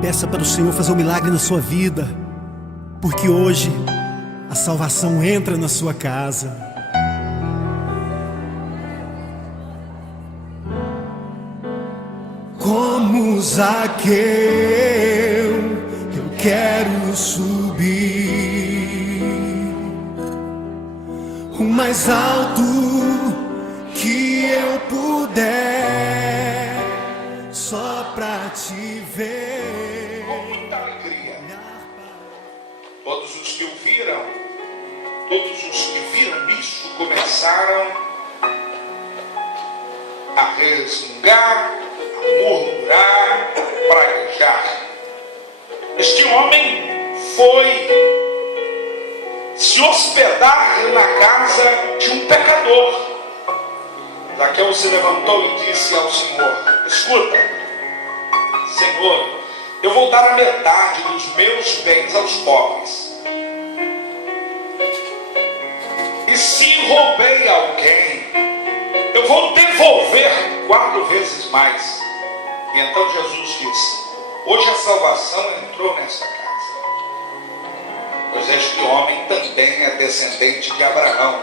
Peça para o Senhor fazer um milagre na sua vida, porque hoje a salvação entra na sua casa. Como Zaqueu, eu quero subir o mais alto que eu puder, só pra te ver. Com muita alegria, todos os que viram isso começaram a resmungar, a murmurar, a praguejar. Este homem foi se hospedar na casa de um pecador. Zaqueu se levantou e disse ao Senhor: escuta, Senhor, eu vou dar a metade dos meus bens aos pobres. E se roubei alguém, eu vou devolver 4 vezes mais. E então Jesus disse: hoje a salvação entrou nesta casa, pois este homem também é descendente de Abraão,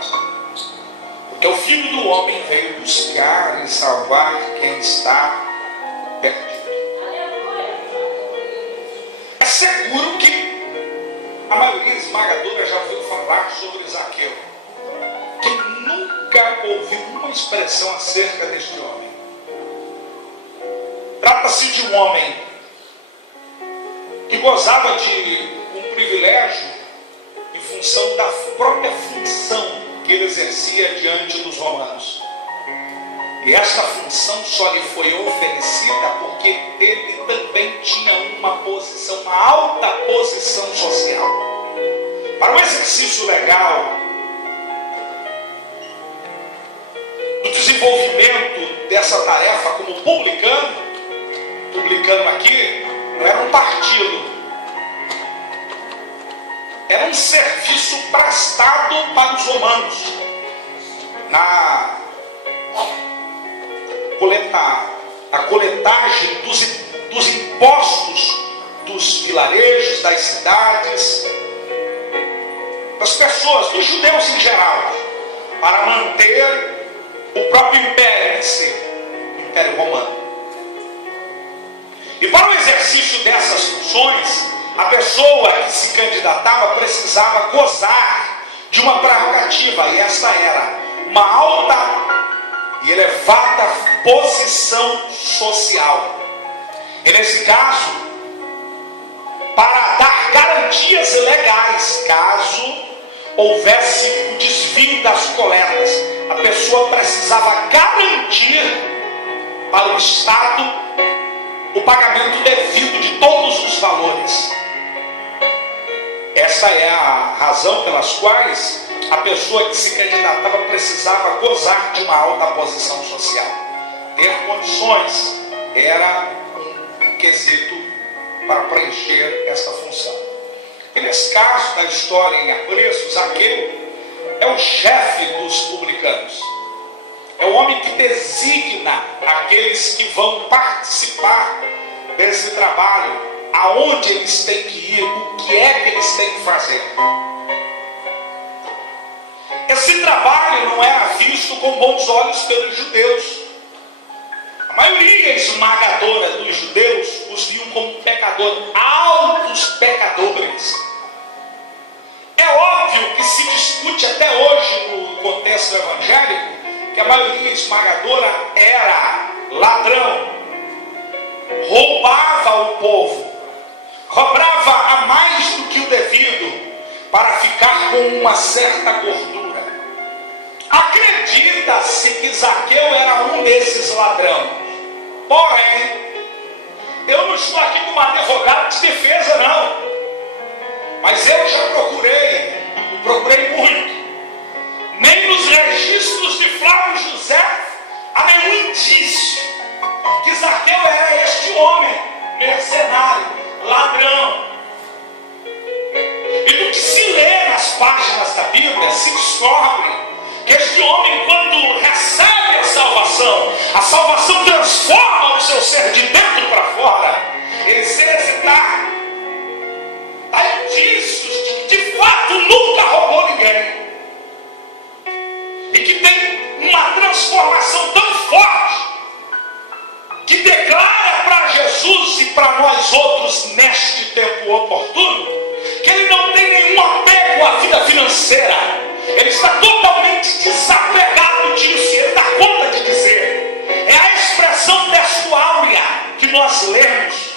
porque o Filho do Homem veio buscar e salvar quem está perdido. É seguro que a maioria esmagadora já ouviu falar sobre Zaqueu. Quem nunca ouviu uma expressão acerca deste homem? Trata-se de um homem que gozava de um privilégio em função da própria função que ele exercia diante dos romanos. E esta função só lhe foi oferecida porque ele também tinha uma alta posição social. Para o exercício legal do desenvolvimento dessa tarefa como publicano aqui não era um partido, era um serviço prestado para os romanos na coletagem dos impostos dos vilarejos, das cidades, das pessoas, dos judeus em geral, para manter o próprio império em si, o Império Romano. E para o exercício dessas funções, a pessoa que se candidatava precisava gozar de uma prerrogativa, e esta era uma alta e elevada posição social. E nesse caso, para dar garantias legais, caso houvesse o desvio das coletas, a pessoa precisava garantir para o Estado o pagamento devido de todos os valores. Essa é a razão pelas quais a pessoa que se candidatava precisava gozar de uma alta posição social. Ter condições era um quesito para preencher essa função. E nesse caso da história em apreço, Zaqueu é o chefe dos publicanos. É o homem que designa aqueles que vão participar desse trabalho, aonde eles têm que ir, o que é que eles têm que fazer. Esse trabalho não era visto com bons olhos pelos judeus. A maioria esmagadora dos judeus os viam como pecadores, altos pecadores. É óbvio que se discute até hoje no contexto evangélico que a maioria esmagadora era ladrão, roubava o povo, cobrava a mais do que o devido para ficar com uma certa gordura. Acredita-se que Zaqueu era um desses ladrões. Porém, eu não estou aqui como advogado de defesa, não. Mas eu já procurei muito. Nem nos registros de Flávio José há nenhum indício que Zaqueu era este homem mercenário, ladrão. E do que se lê nas páginas da Bíblia, se descobre que este homem, quando recebe a salvação transforma o seu ser de dentro para fora. exercitar. Há indícios de que de fato nunca roubou ninguém. E que tem uma transformação tão forte que declara para Jesus e para nós outros neste tempo oportuno que ele não tem nenhum apego à vida financeira. Ele está totalmente desapegado disso. E ele dá conta de dizer. É a expressão textuália que nós lemos.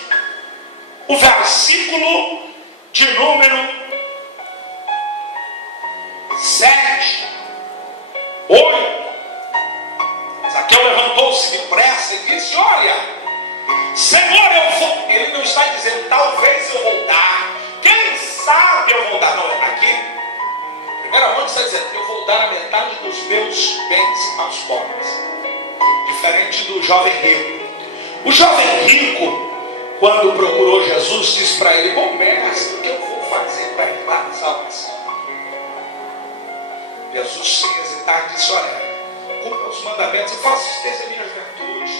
O versículo de número 7, 8. Zaqueu levantou-se depressa e disse: olha, Senhor, eu vou. Ele não está dizendo, talvez eu vou dar. Quem sabe eu vou dar. Não, aqui, primeiramente está dizendo, eu vou dar a metade dos meus bens aos pobres. Diferente do jovem rico. O jovem rico, quando procurou Jesus, disse para ele: bom mestre, o que eu vou fazer para entrar na salvação? Jesus, sem hesitar, disse: olha, cumpra os mandamentos e faça assistência à minha juventude.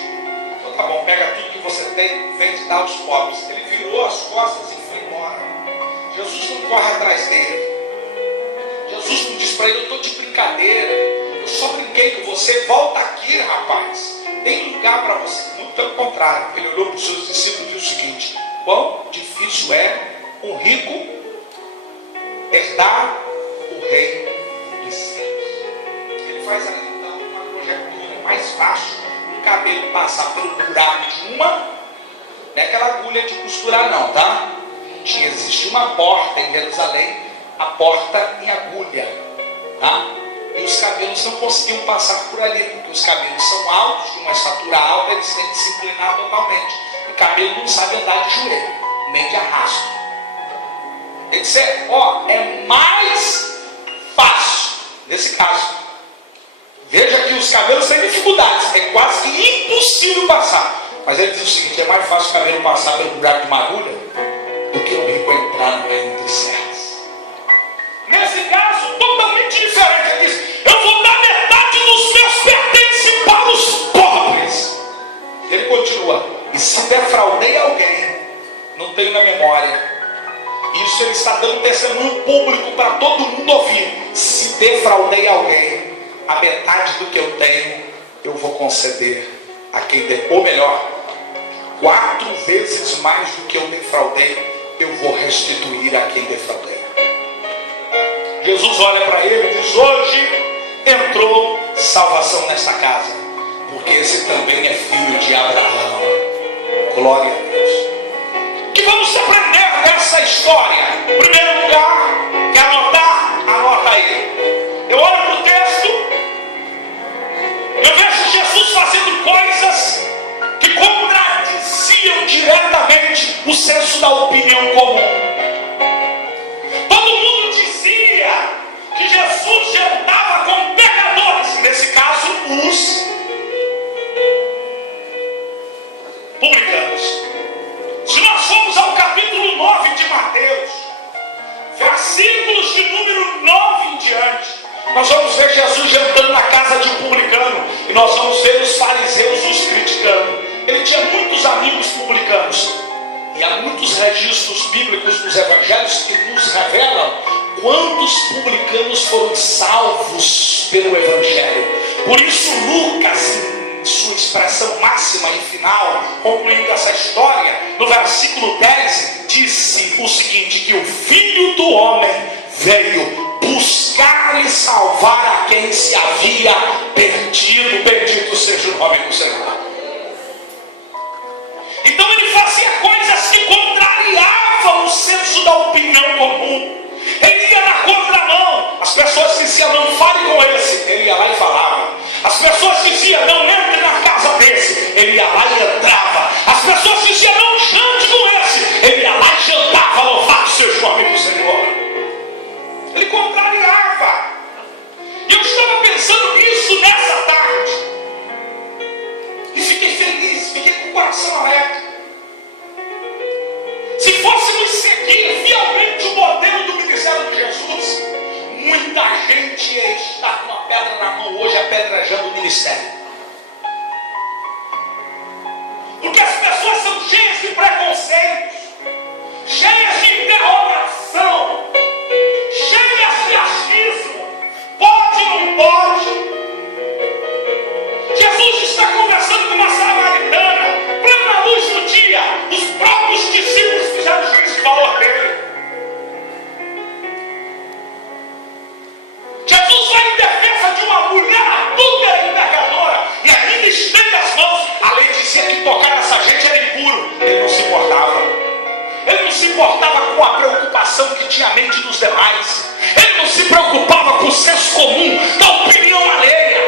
Então tá bom, pega tudo que você tem, vende e dá aos pobres. Ele virou as costas e foi embora. Jesus não corre atrás dele. Jesus não diz para ele: eu estou de brincadeira, eu só brinquei com você, volta aqui, rapaz, tem lugar para você. Muito pelo contrário, ele olhou para os seus discípulos e disse o seguinte: quão difícil é um rico herdar o reino dos céus. Ele faz ali então uma conjectura mais fácil do cabelo passar pelo buraco de uma, não é aquela agulha de costurar não, tá? Existia uma porta em Jerusalém, a porta em agulha, tá? E os cabelos não conseguiam passar por ali, porque os cabelos são altos, de uma estatura alta, eles têm que se inclinar totalmente. O cabelo não sabe andar de joelho, nem de arrasto. Ele disse: ó, é mais fácil, nesse caso. Veja que os cabelos têm dificuldades, é quase que impossível passar. Mas ele diz o seguinte: é mais fácil o cabelo passar pelo buraco de uma agulha do que o rico entrar no reino dos céus. Nesse caso, totalmente diferente. Ele diz: eu vou dar metade dos meus pertences para os pobres. Ele continua: e se defraudei alguém, não tenho na memória. Isso ele está dando testemunho público para todo mundo ouvir. Se defraudei alguém, a metade do que eu tenho, eu vou conceder a quem der. Ou melhor, 4 vezes mais do que eu defraudei, eu vou restituir a quem defraudei. Jesus olha para ele e diz: hoje entrou salvação nesta casa, porque esse também é filho de Abraão. Glória a Deus. O que vamos aprender dessa história? Em primeiro lugar, quer anotar? Anota aí. Eu olho para o texto, eu vejo Jesus fazendo coisas que contradiziam diretamente o senso da opinião comum. Todo mundo dizia que Jesus jantava com pecadores, nesse caso os publicanos. Se nós formos ao capítulo 9 de Mateus, versículos de número 9 em diante, nós vamos ver Jesus jantando na casa de um publicano, e nós vamos ver os fariseus os criticando. Ele tinha muitos amigos publicanos, e há muitos registros bíblicos nos evangelhos que nos revelam quantos publicanos foram salvos pelo evangelho. Por isso Lucas, em sua expressão máxima e final, concluindo essa história, no versículo 10, disse o seguinte: que o Filho do Homem veio buscar e salvar a quem se havia perdido. Bendito seja o nome do Senhor. Então ele fazia coisas que contrariavam o senso da opinião comum. Ele ia na contramão. As pessoas diziam: não fale com esse. Ele ia lá e falava. As pessoas diziam: não entre na casa desse. Ele ia lá e entrava. As pessoas diziam: não jante com esse. Ele ia lá e jantava. Louvado seja o nome do Senhor. Ele contrariava. E eu estava pensando nisso nessa tarde, e fiquei feliz, fiquei com o coração alegre. Se fôssemos seguir fielmente o modelo do ministério de Jesus, muita gente ia estar com a pedra na mão hoje, apedrejando o ministério. Porque as pessoas são cheias de preconceitos, cheias de interrogação, cheias de achismo. Pode ou não pode? Jesus está conversando com uma samaritana, plena luz do dia. Os próprios discípulos fizeram juízo de valor dele. Jesus vai em defesa de uma mulher adúltera e pecadora e ainda estende as mãos. A lei dizia que tocar nessa gente era impuro. Ele não se importava. Ele não se importava com a preocupação que tinha a mente dos demais. Ele não se preocupava com o senso comum da opinião alheia.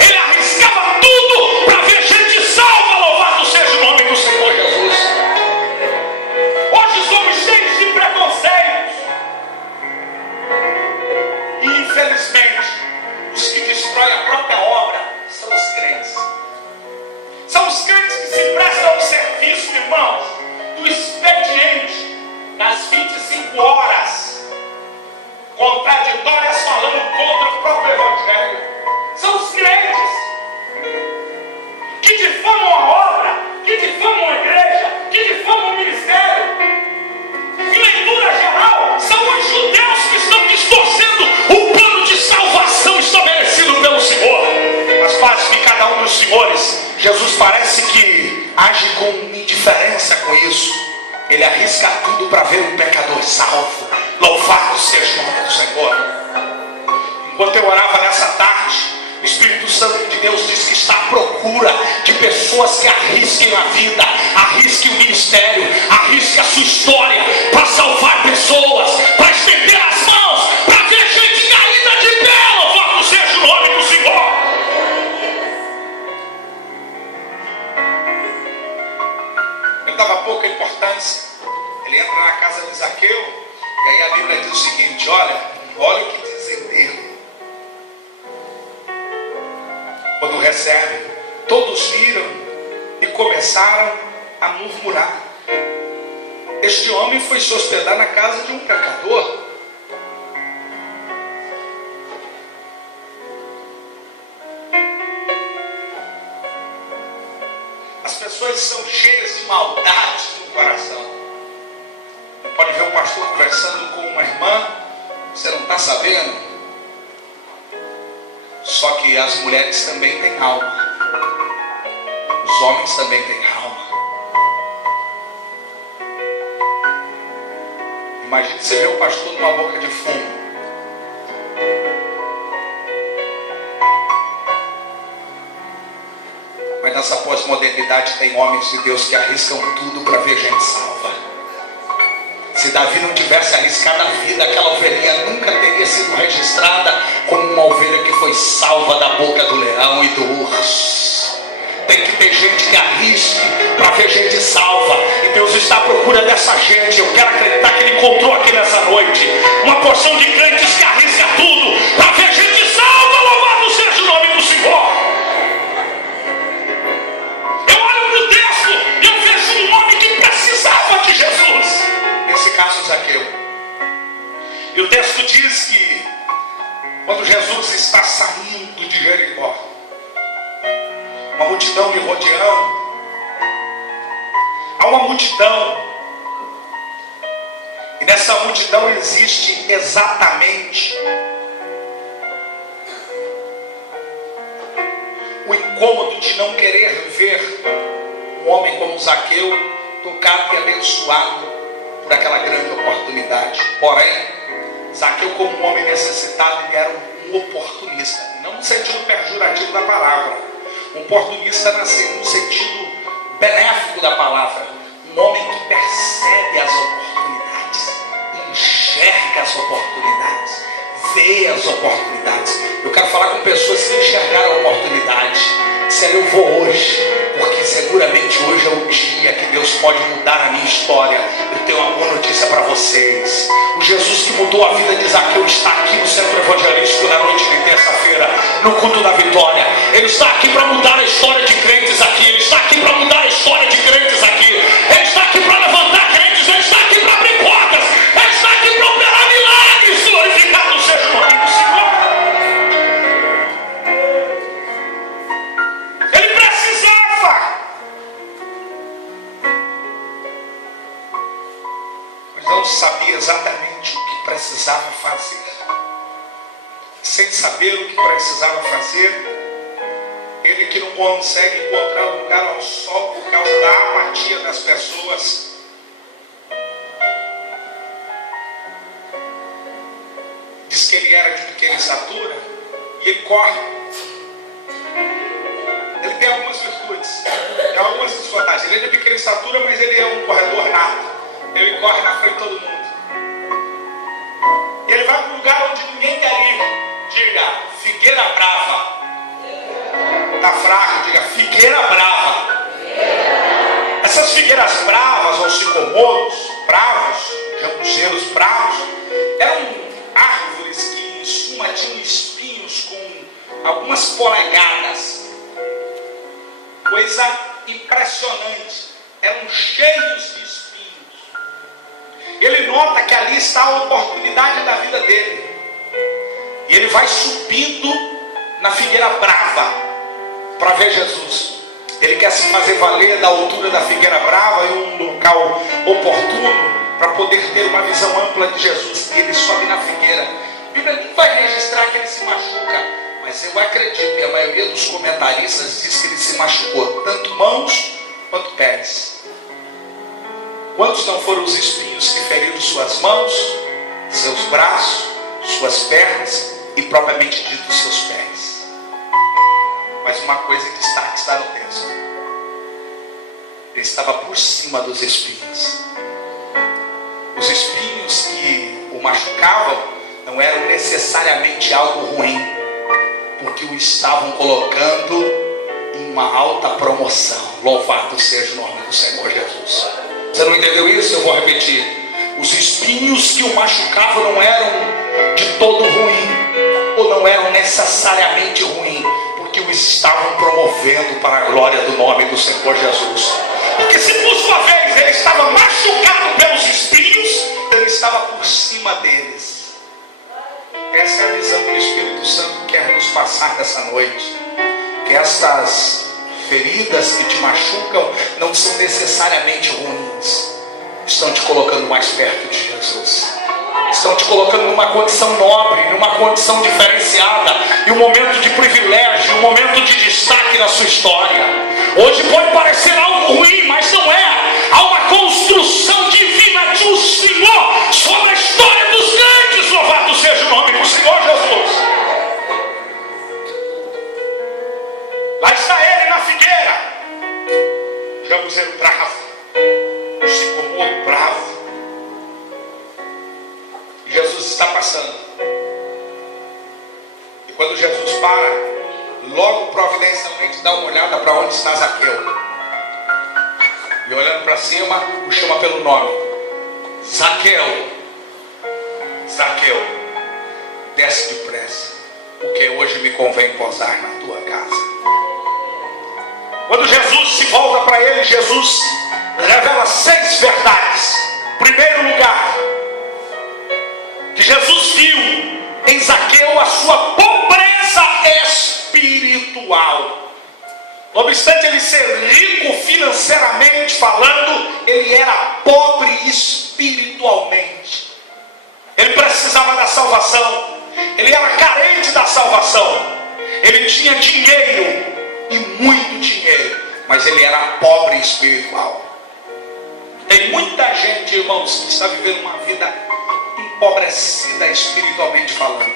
Ele arriscava tudo para ver gente salva. Louvado seja o nome do Senhor Jesus. Hoje somos cheios de preconceitos. E infelizmente, os que destroem a própria obra são os crentes. São os crentes que se prestam ao serviço, irmãos, do expediente das 25 horas contraditórias falando contra o próprio Evangelho. São os crentes que difamam a obra, que difamam a igreja, que difamam o ministério. Em leitura geral, são os judeus que estão distorcendo o plano de salvação estabelecido pelo Senhor. Mas pasme cada um dos senhores, Jesus parece que age com indiferença com isso. Ele arrisca tudo para ver um pecador salvo. Louvado seja o nome do Senhor. Enquanto eu orava nessa tarde, o Espírito Santo de Deus diz que está à procura de pessoas que arrisquem a vida, arrisquem o ministério, arrisquem a sua história para salvar pessoas, para estender as mãos, para ver gente caída de pé. Louvado seja o nome do Senhor. Ele dava pouca importância. Ele entra na casa de Zaqueu, e aí a Bíblia diz o seguinte: olha o que dizem dele. Quando recebe, todos viram e começaram a murmurar: este homem foi se hospedar na casa de um pecador. As pessoas são cheias de maldade no coração. Pode ver um pastor conversando com uma irmã, você não está sabendo. Só que as mulheres também têm alma. Os homens também têm alma. Imagine você ver um pastor numa boca de fumo. Mas nessa pós-modernidade tem homens de Deus que arriscam tudo para ver gente salva. Se Davi não tivesse arriscado a vida, aquela ovelhinha nunca teria sido registrada como uma ovelha que foi salva da boca do leão e do urso. Tem que ter gente que arrisque para ver gente salva. E Deus está à procura dessa gente. Eu quero acreditar que Ele encontrou aqui nessa noite uma porção de crentes que arrisca tudo para ver gente salva. Louvado seja o nome do Senhor. Eu olho para o texto e eu vejo um homem que precisava de Jesus. Nesse caso, Zaqueu. E o texto diz que quando Jesus está saindo de Jericó, uma multidão lhe rodeando, há uma multidão, e nessa multidão existe exatamente o incômodo de não querer ver um homem como Zaqueu tocado e abençoado por aquela grande oportunidade. Porém, Zaqueu, como um homem necessitado, ele era um oportunista, não no sentido pejorativo da palavra, um oportunista no sentido benéfico da palavra, um homem que percebe as oportunidades, enxerga as oportunidades, vê as oportunidades. Eu quero falar com pessoas que enxergaram a oportunidade. Disseram: eu vou hoje, porque seguramente hoje é o dia que Deus pode mudar a minha história. Eu tenho uma boa notícia para vocês. O Jesus que mudou a vida de Zaqueu está aqui no Centro Evangelístico na noite de terça-feira, no culto da vitória. Ele está aqui para mudar a história de crentes aqui. Ele está aqui para mudar a história de crentes aqui. Ele está aqui para levantar crentes. Ele está aqui para abrir portas. Ele está aqui para operar milagres. Glorificado seja o nome do Senhor. Ele precisava irmão sabia exatamente o que precisava fazer. Sem saber o que precisava fazer, ele que não consegue encontrar lugar ao sol por causa da apatia das pessoas, diz que ele era de pequena estatura e ele corre. Ele tem algumas virtudes, tem algumas desvantagens. Ele é de pequena estatura, mas ele é um corredor nato. Ele corre na frente de todo mundo. E ele vai para um lugar onde ninguém quer ir. Diga, figueira brava. Está fraco, diga, figueira brava. Essas figueiras bravas, ou sicomoros bravos, jambuzeiros bravos, eram árvores que em suma tinham espinhos com algumas polegadas. Coisa impressionante. Eram cheios de espinhos. Ele nota que ali está a oportunidade da vida dele. E ele vai subindo na figueira brava para ver Jesus. Ele quer se fazer valer da altura da figueira brava e um local oportuno para poder ter uma visão ampla de Jesus. E ele sobe na figueira. A Bíblia nem vai registrar que ele se machuca, mas eu acredito, e a maioria dos comentaristas diz que ele se machucou, tanto mãos quanto pés. Quantos não foram os espinhos que feriram suas mãos, seus braços, suas pernas e propriamente dito seus pés? Mas uma coisa em destaque está no texto: ele estava por cima dos espinhos. Os espinhos que o machucavam não eram necessariamente algo ruim, porque o estavam colocando em uma alta promoção. Louvado seja o nome do Senhor Jesus. Você não entendeu isso? Eu vou repetir. Os espinhos que o machucavam não eram de todo ruim, ou não eram necessariamente ruim, porque o estavam promovendo para a glória do nome do Senhor Jesus. Porque se por sua vez ele estava machucado pelos espinhos, ele estava por cima deles. Essa é a visão que o Espírito Santo quer nos passar nessa noite. Que estas feridas que te machucam não são necessariamente ruins. Estão te colocando mais perto de Jesus. Estão te colocando numa condição nobre, numa condição diferenciada, e um momento de privilégio, um momento de destaque na sua história. Hoje pode parecer algo ruim, mas não é. Há uma construção divina de um Senhor sobre a história dos grandes. Louvado seja o nome do Senhor Jesus. Lá está ele na figueira, jambuzeiro bravo, o sicomoro bravo. E Jesus está passando. E quando Jesus para, logo providencialmente dá uma olhada para onde está Zaqueu. E olhando para cima, o chama pelo nome: Zaqueu, Zaqueu, desce depressa, porque hoje me convém posar na tua casa. Quando Jesus se volta para ele, Jesus revela 6 verdades. Primeiro lugar, que Jesus viu em Zaqueu a sua pobreza espiritual. Não obstante ele ser rico financeiramente falando, ele era pobre espiritualmente. Ele precisava da salvação. Ele era carente da salvação. Ele tinha dinheiro, e muito dinheiro, mas ele era pobre espiritual. Tem muita gente, irmãos, que está vivendo uma vida empobrecida espiritualmente falando.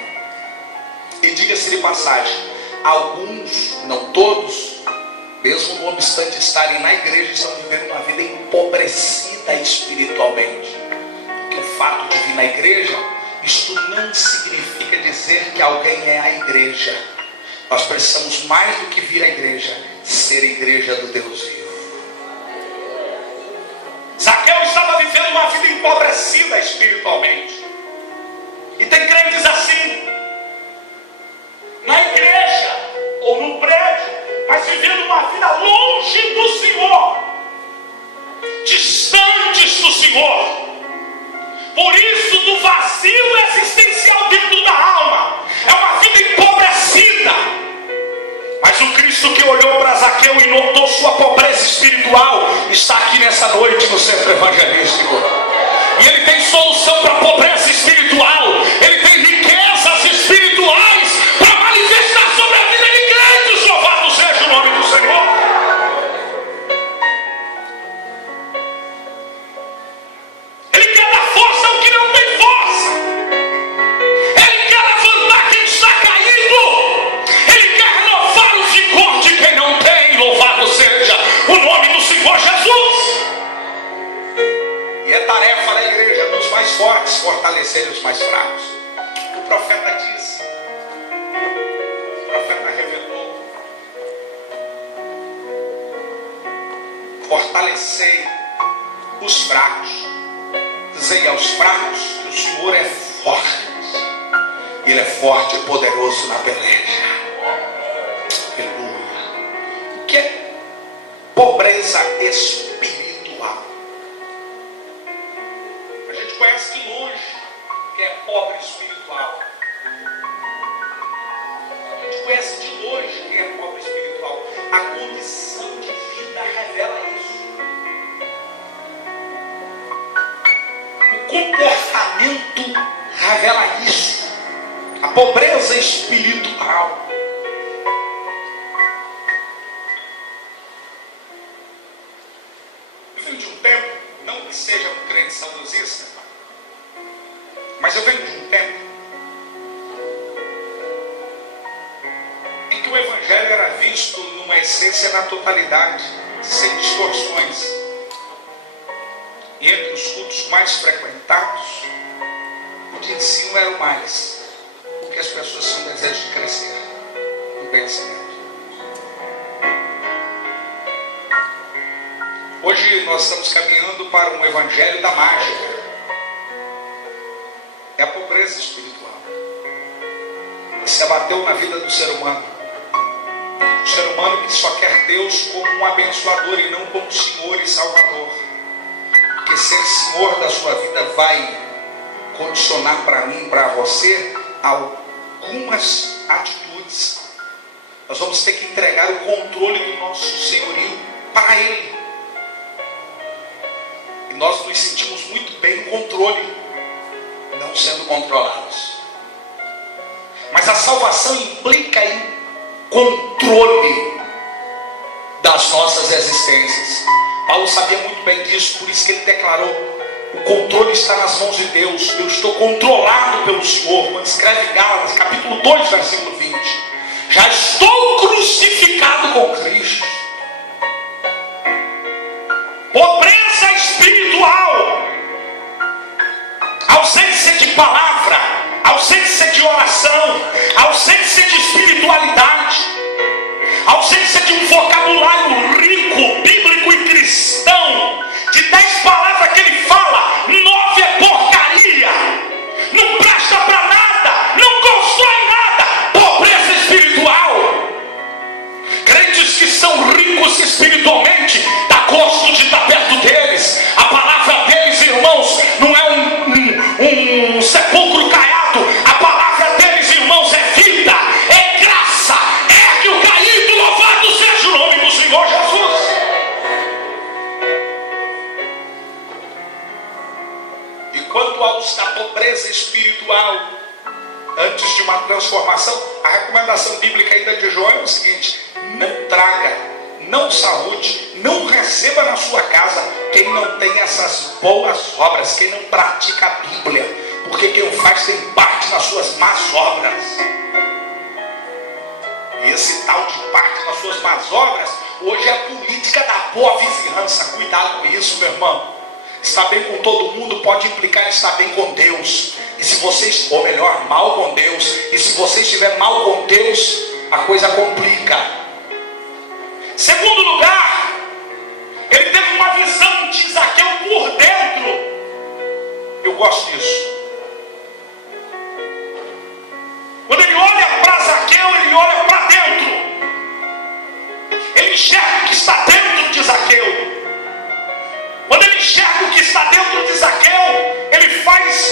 E diga-se de passagem, alguns, não todos, mesmo não obstante estarem na igreja, estão vivendo uma vida empobrecida espiritualmente. Porque o fato de vir na igreja, isto não significa dizer que alguém é a igreja. Nós precisamos mais do que vir à igreja, ser a igreja do Deus vivo. Zaqueu estava vivendo uma vida empobrecida espiritualmente. E tem crentes assim, na igreja ou no prédio, mas vivendo uma vida longe do Senhor, distantes do Senhor. Por isso, do vazio existencial dentro da alma. É uma vida empobrecida. Mas o Cristo que olhou para Zaqueu e notou sua pobreza espiritual está aqui nessa noite no centro evangelístico. E ele tem solução para a pobreza espiritual. Ele tem riquezas espirituais para manifestar sobre a vida de crentes. Louvado seja o nome do Senhor. Ele quer dar força ao que não tem força. Ele quer levantar quem está caído. Ele quer renovar o vigor de quem não tem. Louvado seja o nome do Senhor Jesus. E é tarefa da igreja dos mais fortes fortalecer os mais fracos. O profeta disse, o profeta revelou: fortalecei os fracos, dizei aos fracos que o Senhor é forte, e Ele é forte e poderoso na peleja. Aleluia. O que é pobreza espiritual? A gente conhece de longe quem é pobre espiritual. A gente conhece de longe quem é pobre espiritual. A condição de vida revela isso. O comportamento revela isso. A pobreza espiritual. Eu venho de um tempo, não que seja um crente saudosista, mas eu venho de um tempo em que o Evangelho era visto numa essência na totalidade, sem distorções. E entre os cultos mais frequentados, o de ensino era o mais, porque as pessoas tinham desejo de crescer no conhecimento. Hoje nós estamos caminhando para um evangelho da mágica. É a pobreza espiritual que se abateu na vida do ser humano. O ser humano que só quer Deus como um abençoador e não como Senhor e Salvador. Porque ser Senhor da sua vida vai condicionar para mim, para você, algumas atitudes. Nós vamos ter que entregar o controle do nosso senhorio para Ele. E nós nos sentimos muito bem no controle, não sendo controlados. Mas a salvação implica em controle das nossas existências. Paulo sabia muito bem disso, por isso que ele declarou: o controle está nas mãos de Deus. Eu estou controlado pelo Senhor. Quando escreve Gálatas, capítulo 2, versículo 20: já estou crucificado com Cristo. Pobreza espiritual, ausência de palavra, ausência de oração, ausência de espiritualidade, ausência de um vocabulário rico, bíblico e cristão. De 10 palavras que ele fala, 9 é porcaria, não presta para nada, não constrói nada. Pobreza espiritual. Crentes que são ricos espiritualmente, dá gosto de estar perto deles. A palavra deles, irmãos, não é um sepulcro caiado. A palavra deles, irmãos, é vida, é graça, é que o caído, louvado seja o nome do Senhor Jesus. E quanto aos da pobreza espiritual, antes de uma transformação, a recomendação bíblica ainda de João é o seguinte: não traga, não saúde, não receba na sua casa quem não tem essas boas obras, quem não pratica a Bíblia, porque quem o faz tem parte nas suas más obras. E esse tal de parte nas suas más obras, hoje é a política da boa vizinhança. Cuidado com isso, meu irmão. Estar bem com todo mundo pode implicar estar bem com Deus. E se você, ou melhor, mal com Deus. E se você estiver mal com Deus, a coisa complica. Segundo lugar, ele teve uma visão de Zaqueu por dentro. Eu gosto disso. Quando ele olha para Zaqueu, ele olha para dentro. Ele enxerga o que está dentro de Zaqueu. Quando ele enxerga o que está dentro de Zaqueu, ele faz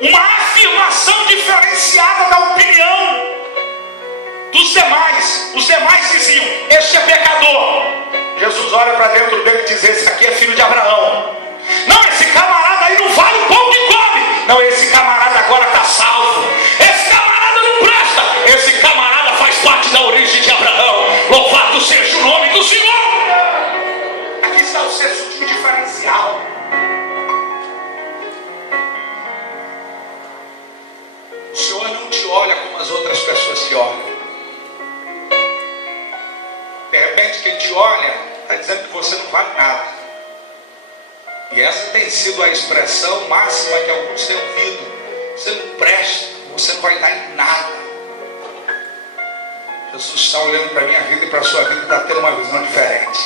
uma afirmação diferenciada da opinião dos demais. Os demais diziam: este é pecador. Jesus olha para dentro dele e diz: esse aqui é filho de Abraão. Não, esse cara De repente quem te olha está dizendo que você não vale nada. E essa tem sido a expressão máxima que alguns têm ouvido. Você não presta, você não vai dar em nada. Jesus está olhando para a minha vida e para a sua vida e está tendo uma visão diferente.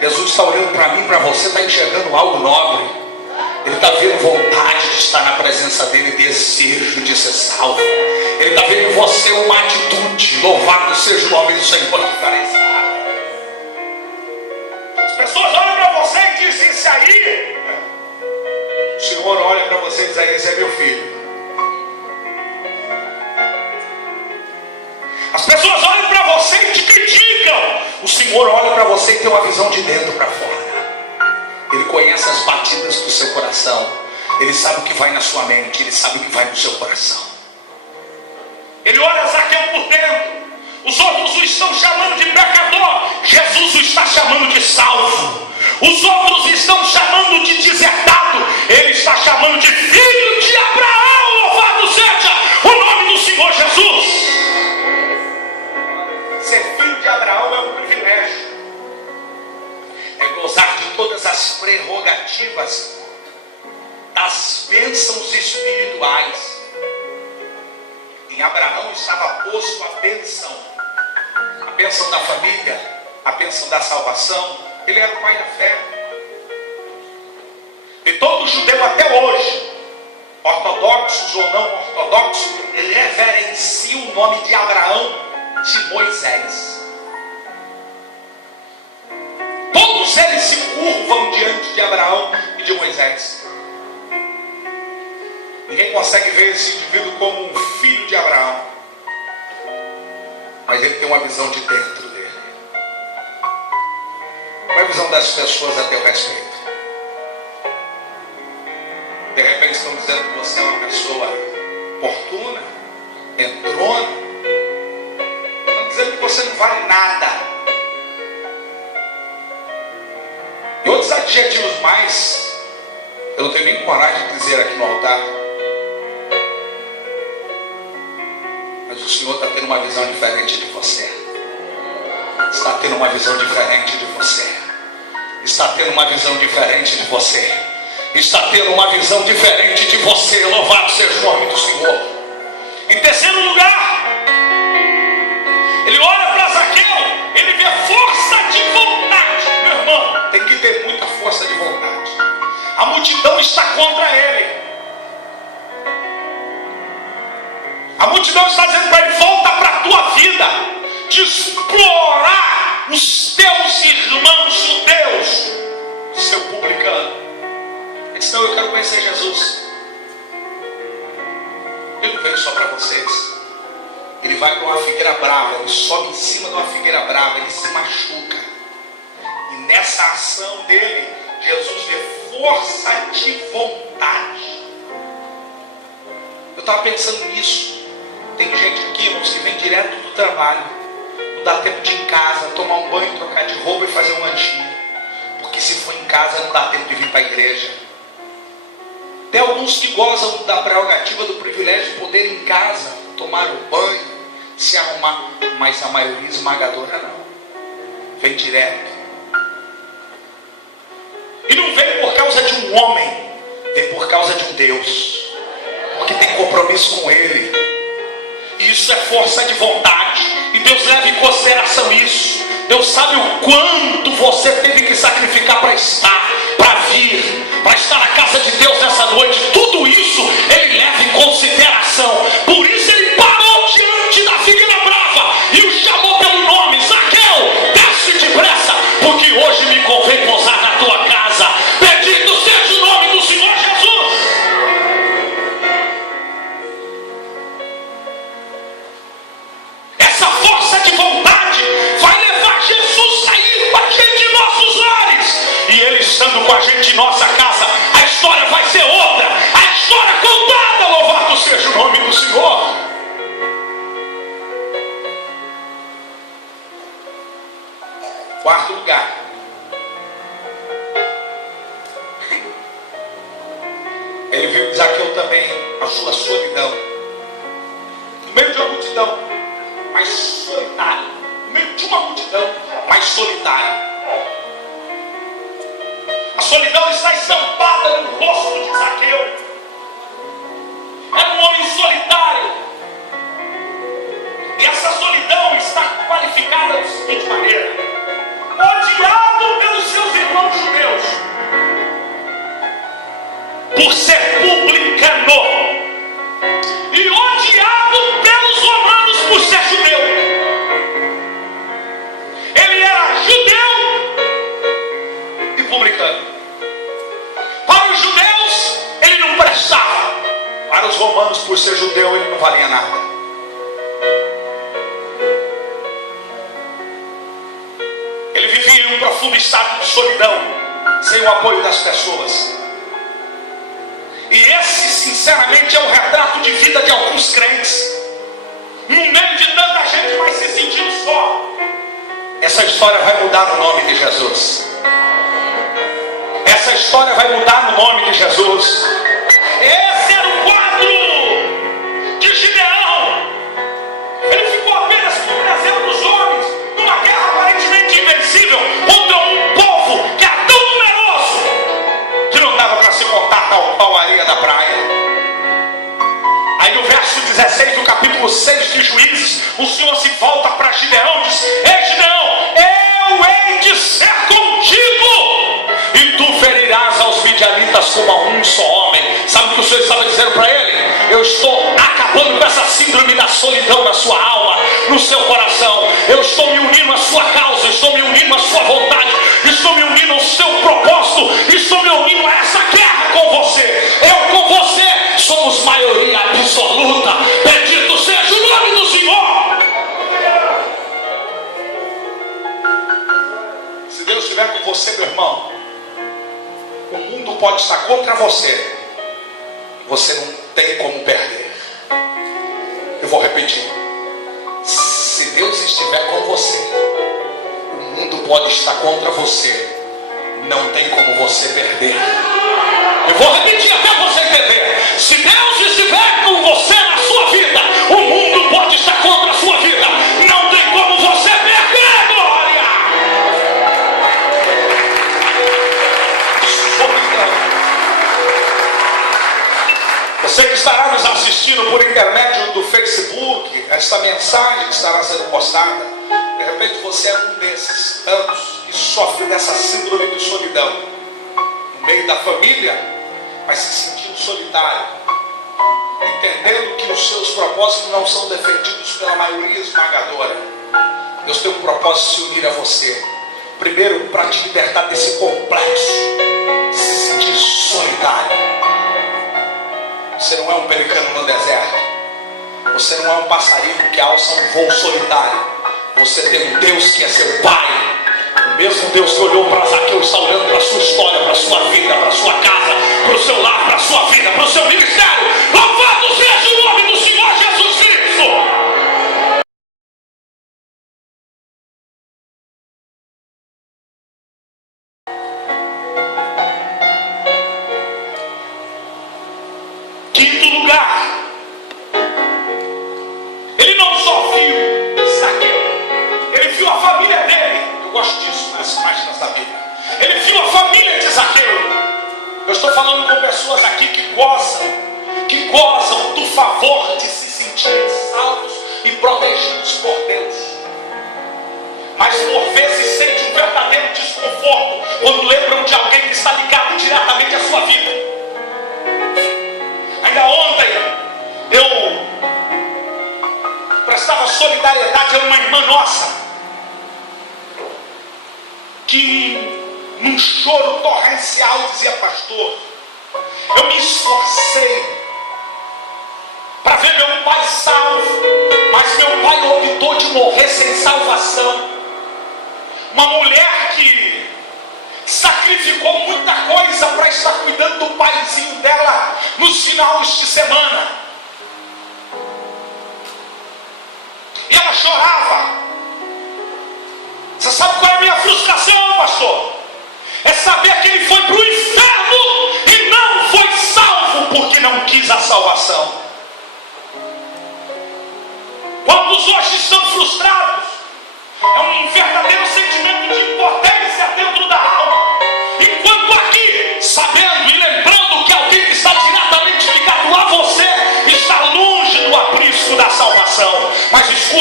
Jesus está olhando para mim e para você, está enxergando algo nobre. Ele está vendo vontade de estar na presença dele, desejo de ser salvo. Ele está vendo em você uma atitude, louvado seja o nome do Senhor, diferenciado. As pessoas olham para você e dizem: esse aí, o Senhor olha para você e diz: esse é meu filho. As pessoas olham para você e te criticam. O Senhor olha para você e tem uma visão de dentro para fora. Ele conhece as batidas do seu coração. Ele sabe o que vai na sua mente. Ele sabe o que vai no seu coração. Ele olha Zaqueu por dentro. Os outros o estão chamando de pecador. Jesus o está chamando de salvo. Os outros estão chamando de desertado. Ele está chamando de filho de Abraão. Louvado seja o nome do Senhor Jesus. Ser filho de Abraão é um privilégio. É gozar de todas as prerrogativas das bênçãos espirituais. Em Abraão estava posto a bênção da família, a bênção da salvação. Ele era o pai da fé. E todo judeu até hoje, ortodoxos ou não ortodoxos, reverencia o nome de Abraão de Moisés. Todos eles se curvam diante de Abraão e de Moisés. Ninguém consegue ver esse indivíduo como um filho de Abraão, mas ele tem uma visão de dentro dele. Qual é a visão das pessoas a teu respeito? De repente estão dizendo que você é uma pessoa oportuna, entrona. Estão dizendo que você não vale nada. E outros adjetivos mais, eu não tenho nem coragem de dizer aqui no altar. Mas o Senhor está tendo uma visão diferente de você. Está tendo uma visão diferente de você. Está tendo uma visão diferente de você. Está tendo uma visão diferente de você. Louvado seja o nome do Senhor. Em terceiro lugar, ele olha para Zaqueu, ele vê força de vontade. Meu irmão, tem que ter muita força de vontade. A multidão está contra ele. A multidão está dizendo para ele: volta para a tua vida de explorar os teus irmãos judeus, seu publicano. Ele disse: não, eu quero conhecer Jesus. Ele não veio só para vocês. Ele vai para uma figueira brava, ele sobe em cima de uma figueira brava, ele se machuca. E nessa ação dele, Jesus vê força de vontade. Eu estava pensando nisso. Tem gente aqui, irmãos, que vem direto do trabalho. Não dá tempo de ir em casa, tomar um banho, trocar de roupa e fazer um lanchinho. Porque se for em casa, não dá tempo de vir para a igreja. Tem alguns que gozam da prerrogativa, do privilégio de poder ir em casa, tomar o banho, se arrumar. Mas a maioria esmagadora não. Vem direto. E não vem por causa de um homem, vem por causa de um Deus. Porque tem compromisso com Ele. Isso é força de vontade. E Deus leva em consideração isso. Deus sabe o quanto você teve que sacrificar para estar, para vir, para estar na casa de Deus nessa noite. Tudo isso Ele leva em consideração. Por isso Ele parou diante da figueira brava e o chamou pelo nome: Zaqueu, desce depressa, porque hoje me convém pousar na tua casa. Bendito seja o nome do Senhor Jesus. De vontade vai levar Jesus a ir com a gente em nossos lares, e Ele estando com a gente em nossa casa, a história vai ser outra, a história contada. Louvado seja o nome do Senhor. Quarto lugar, ele viu Zaqueu também a sua solidão, no meio de uma multidão, mas solitário, no meio de uma solidão está estampada no rosto de Zaqueu. Era um homem solitário. E essa solidão está qualificada da seguinte maneira: odiado pelos seus irmãos judeus, por ser publicano, e odiado pelos romanos por ser judeu. Ele era judeu e publicano. Para os judeus ele não prestava, para os romanos por ser judeu ele não valia nada. Ele vivia em um profundo estado de solidão, sem o apoio das pessoas. E esse, sinceramente, é o retrato de vida de alguns crentes, no meio de tanta gente, mas se sentindo só. Essa história vai mudar no nome de Jesus. Essa história vai mudar no nome de Jesus. Esse era o quadro de Gideão. Ele ficou apenas como um exemplo dos homens, numa guerra aparentemente invencível, contra um povo que era tão numeroso que não dava para se contar tal qual a areia da praia. Aí no verso 16 do capítulo 6 de Juízes, o Senhor se volta para Gideão e diz: ei Gideão, eu hei de ser contigo, e tu ferirás aos midianitas como a um só homem. Sabe o que o Senhor estava dizendo para ele? Eu estou acabando com essa síndrome da solidão na sua alma, no seu coração. Eu estou me unindo à sua causa, estou me unindo à sua vontade, estou me unindo ao seu propósito, estou me unindo a essa guerra com você. Eu com você somos maioria absoluta. Bendito seja o nome do Senhor. Se Deus estiver com você, meu irmão, o mundo pode estar contra você, você não tem como perder. Eu vou repetir: se Deus estiver com você, o mundo pode estar contra você, não tem como você perder. Eu vou repetir até você entender: se Deus estiver com você na sua vida, o mundo pode estar contra a sua vida, não tem como você perder. Glória! Você que estará nos assistindo por intermédio do Facebook, esta mensagem que estará sendo postada, de repente você é um desses tantos que sofre dessa síndrome de solidão, no meio da família, mas se sentindo solitário, entendendo que os seus propósitos não são defendidos pela maioria esmagadora. Deus tem um propósito de se unir a você, primeiro para te libertar desse complexo de se sentir solitário. Você não é um pelicano no deserto. Você não é um passarinho que alça um voo solitário. Você tem um Deus que é seu Pai. O mesmo Deus que olhou para Zaqueu está olhando para a sua história, para a sua vida, para a sua casa, para o seu lar, para a sua vida, para o seu ministério. Louvado seja o nome do Senhor Jesus Cristo. Quinto lugar, ele não só viu Zaqueu, ele viu a família dele. Eu gosto disso nas páginas da Bíblia. Ele viu a família de Zaqueu. Eu estou falando com pessoas aqui que gozam do favor de se sentirem salvos e protegidos por Deus, mas por vezes sente um verdadeiro desconforto quando lembram de alguém que está ligado diretamente à sua vida. Ainda ontem eu prestava solidariedade a uma irmã nossa que num choro torrencial dizia: pastor, eu me esforcei para ver meu pai salvo, mas meu pai optou de morrer sem salvação. Uma mulher que sacrificou muita coisa para estar cuidando do paizinho dela nos finais de semana. E ela chorava. Você sabe qual é a minha frustração, pastor? É saber que ele foi para o inferno e não foi salvo porque não quis a salvação. Quantos hoje estão frustrados? É um verdadeiro sentimento de impotência dentro da alma. Enquanto aqui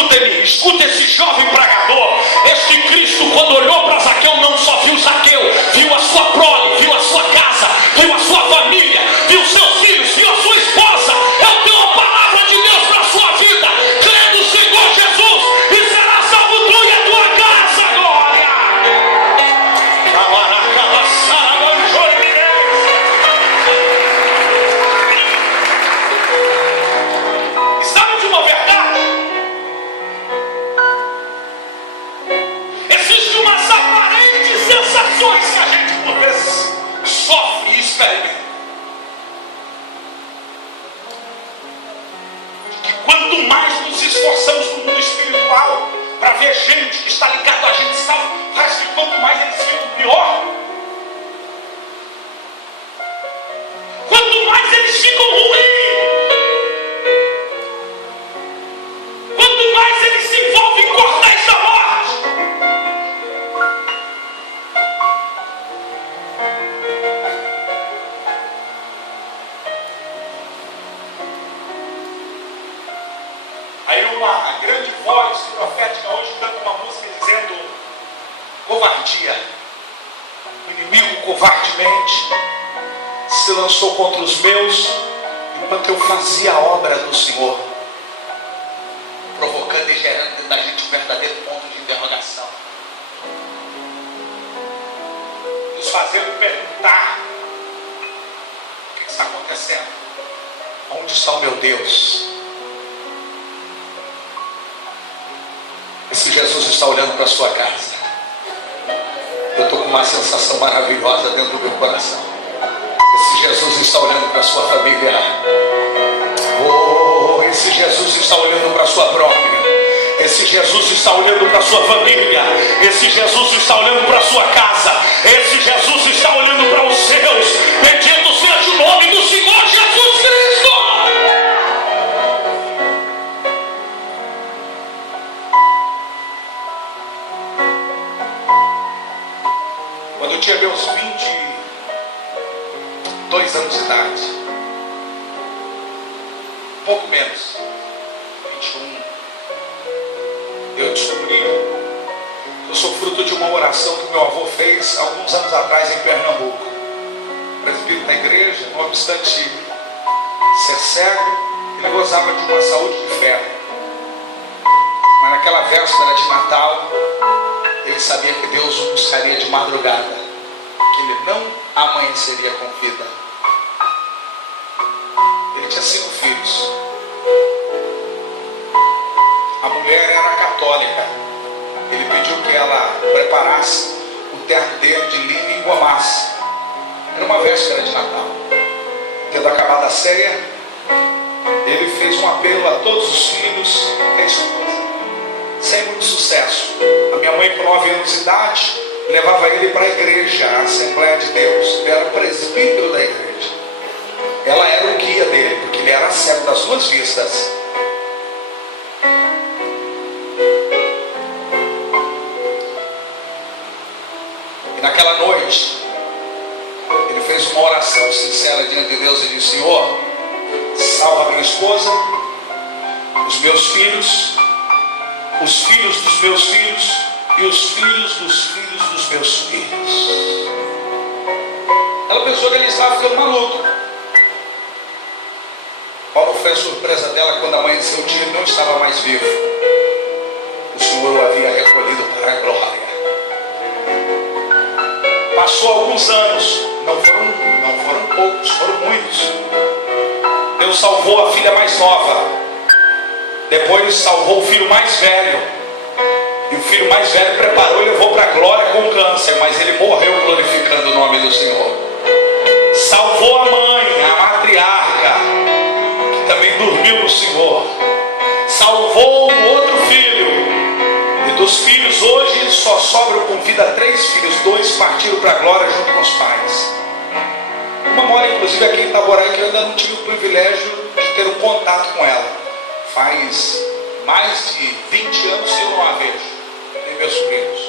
Escuta-me, escuta esse jovem pregador. Este Cristo, quando olhou para Zaqueu, não só viu Zaqueu, viu a sua prole, viu a sua casa, viu a sua família, viu seus filhos, viu a sua esposa. Eu tenho a palavra de Deus para a sua vida. Crê no Senhor Jesus e será salvo tu e a tua casa. Glória! Sabe de uma verdade? Existem umas aparentes sensações que a gente por vezes sofre e experimenta. Que quanto mais nos esforçamos no mundo espiritual para ver gente que está ligado a gente salvo, parece que quanto mais eles ficam pior. Quanto mais eles ficam ruins. Quanto mais eles se envolvem em cordéis da morte. Aí uma grande voz profética hoje canta uma música dizendo: covardia. O inimigo covardemente se lançou contra os meus, enquanto eu fazia a obra do Senhor, provocando e gerando dentro da gente um verdadeiro ponto de interrogação, nos fazendo perguntar: o que está acontecendo? Onde está o meu Deus? Esse Jesus está olhando para a sua casa. Eu estou com uma sensação maravilhosa dentro do meu coração. Esse Jesus está olhando para a sua família. Oh, esse Jesus está olhando para a sua própria. Esse Jesus está olhando para a sua família. Esse Jesus está olhando para a sua casa. Esse Jesus está olhando para os seus. Bendito seja o nome do Senhor Jesus Cristo. Quando eu tinha meus 22 anos de idade, pouco menos, 21, eu descobri que eu sou fruto de uma oração que meu avô fez alguns anos atrás em Pernambuco. Presbítero da igreja, não obstante ser cego, ele gozava de uma saúde de ferro. Mas naquela véspera de Natal, ele sabia que Deus o buscaria de madrugada, que ele não amanheceria com vida. Ele tinha 5 filhos. A mulher era católica. Ele pediu que ela preparasse o terno dele de linho e engomasse. Era uma véspera de Natal. Tendo acabado a ceia, ele fez um apelo a todos os filhos e a esposa, sem muito sucesso. A minha mãe, com 9 anos de idade, levava ele para a igreja, a Assembleia de Deus. Ele era o presbítero da igreja. Ela era o guia dele, porque ele era cego das 2 vistas. E naquela noite, ele fez uma oração sincera diante de Deus e disse: Senhor, salva minha esposa, os meus filhos, os filhos dos meus filhos e os filhos dos filhos dos meus filhos. Ela pensou que ele estava ficando maluco. Qual não foi a surpresa dela quando amanheceu o dia e não estava mais vivo? O Senhor o havia recolhido para a glória. Passou alguns anos, não foram poucos, foram muitos. Deus salvou a filha mais nova. Depois salvou o filho mais velho. E o filho mais velho preparou e levou para a glória com câncer, mas ele morreu glorificando o nome do Senhor. Salvou a mãe, a matriarca, que também dormiu no Senhor. Salvou o outro filho. E dos filhos hoje só sobram com vida 3 filhos. 2 partiram para a glória junto com os pais. Uma mora inclusive aqui em Itaboraí, que eu ainda não tive o privilégio de ter um contato com ela. Faz mais de 20 anos que eu não a vejo. Tem meus primos.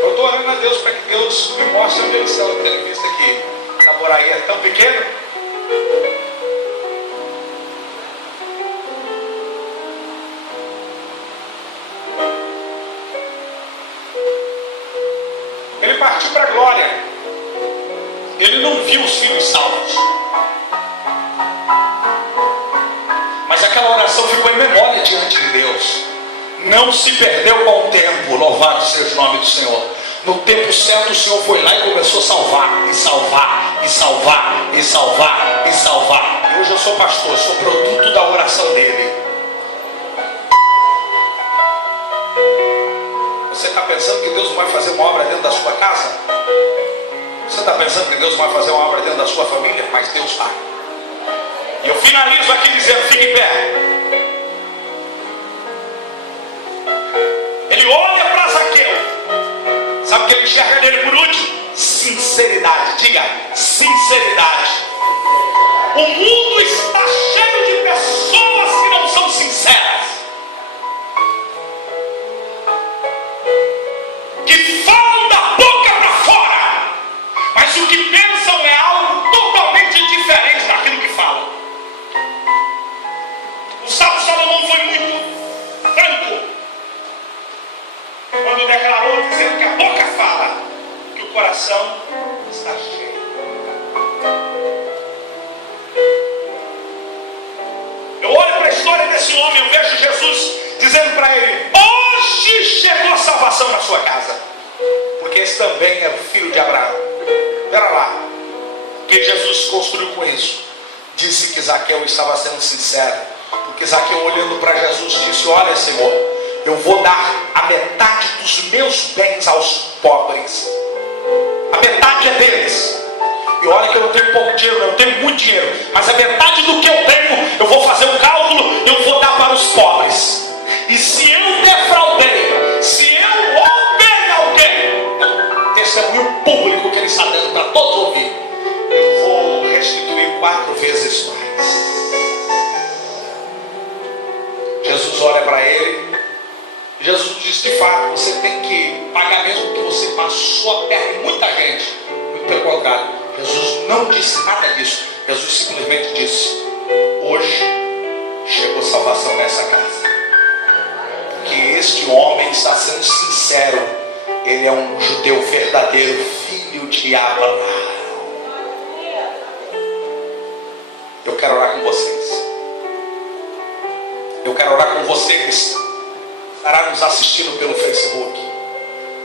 Eu estou orando a Deus para que Deus me mostre onde eles estão. Tendo visto que Itaboraí é tão pequeno. Ele partiu para a glória. Ele não viu os filhos salvos. Mas aquela oração ficou em memória diante de Deus. Não se perdeu com o tempo. Louvado seja o nome do Senhor. No tempo certo o Senhor foi lá e começou a salvar, e salvar, e salvar, e salvar, e salvar. E hoje eu sou pastor, eu sou produto da oração dele. Você está pensando que Deus não vai fazer uma obra dentro da sua casa? Você está pensando que Deus não vai fazer uma obra dentro da sua família? Mas Deus está. E eu finalizo aqui dizendo, fique em pé. Ele olha para Zaqueu. Sabe o que ele enxerga nele por último? Sinceridade. Diga, sinceridade. O mundo está cheio de pessoas que não são sinceras, que falam da boca para fora, mas o que pensam é algo totalmente diferente daquilo que falam. O sábio Salomão foi muito franco quando declarou, dizendo que a boca fala, que o coração está cheio. Eu olho para a história desse homem, eu vejo Jesus dizendo para ele, hoje chegou a salvação na sua casa, porque esse também é o filho de Abraão. Espera lá, o que Jesus construiu com isso? Disse que Zaqueu estava sendo sincero, porque Zaqueu, olhando para Jesus, disse, olha, Senhor, eu vou dar a metade dos meus bens aos pobres. A metade é deles. E olha que eu não tenho pouco dinheiro, eu tenho muito dinheiro, mas a metade do que eu tenho, eu vou fazer um cálculo e eu vou dar para os pobres. E se eu defraudei, se eu roubei alguém, testemunho público que ele está dando para todos ouvir, eu vou restituir 4 vezes mais. Jesus olha para ele. Jesus diz, de fato, você tem que pagar mesmo que você passou a perna em muita gente. Muito pelo contrário, Jesus não disse nada disso. Jesus simplesmente disse, hoje chegou salvação nessa casa. Porque este homem está sendo sincero. Ele é um judeu verdadeiro, filho de Abraão. Eu quero orar com vocês. Eu quero orar com vocês. Estará nos assistindo pelo Facebook.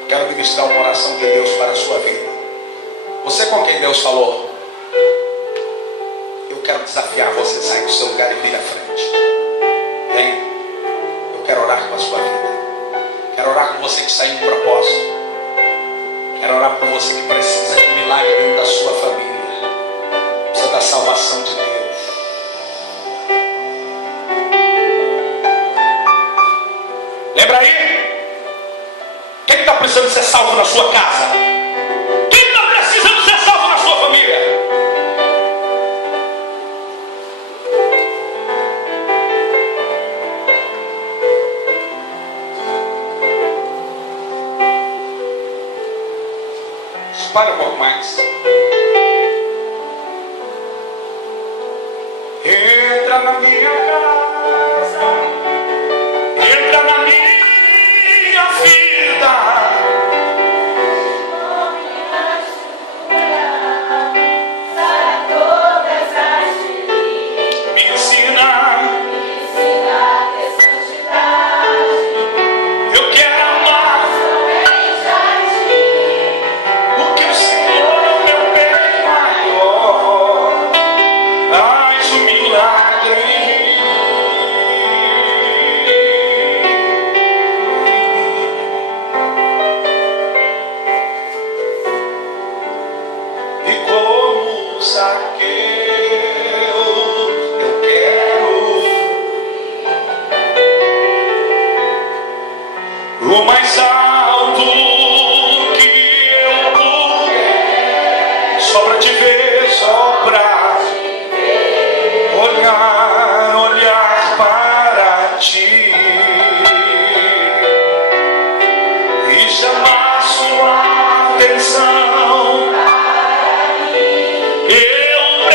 Quero ministrar uma oração de Deus para a sua vida. Você com quem Deus falou, eu quero desafiar você a sair do seu lugar e vir à frente. Vem, eu quero orar com a sua vida. Quero orar com você que está em um propósito. Quero orar por você que precisa de um milagre dentro da sua família. Precisa da salvação de Deus. Lembra aí? Quem está precisando ser salvo na sua casa? Quem está precisando ser salvo na sua família? Espalha um pouco mais. Entra na minha casa. Entra na minha vida. Me ensina. Eu quero amar o que o Senhor é o meu bem maior. Faz um milagre em mim. E como Zaqueu, eu quero o mais alto que eu puder, só pra te ver, só pra olhar para ti e chamar sua atenção. Eu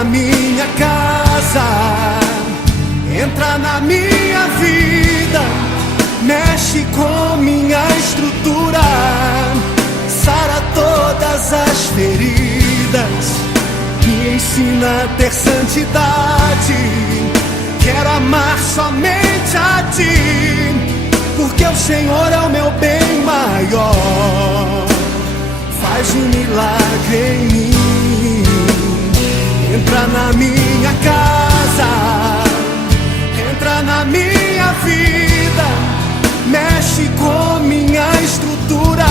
na minha casa, entra na minha vida, mexe com minha estrutura, sara todas as feridas, me ensina a ter santidade. Quero amar somente a ti, porque o Senhor é o meu bem maior. Faz um milagre em mim, entra na minha casa, entra na minha vida, mexe com minha estrutura,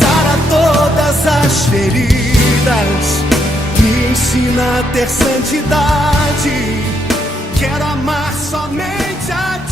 sara todas as feridas, me ensina a ter santidade. Quero amar somente a ti.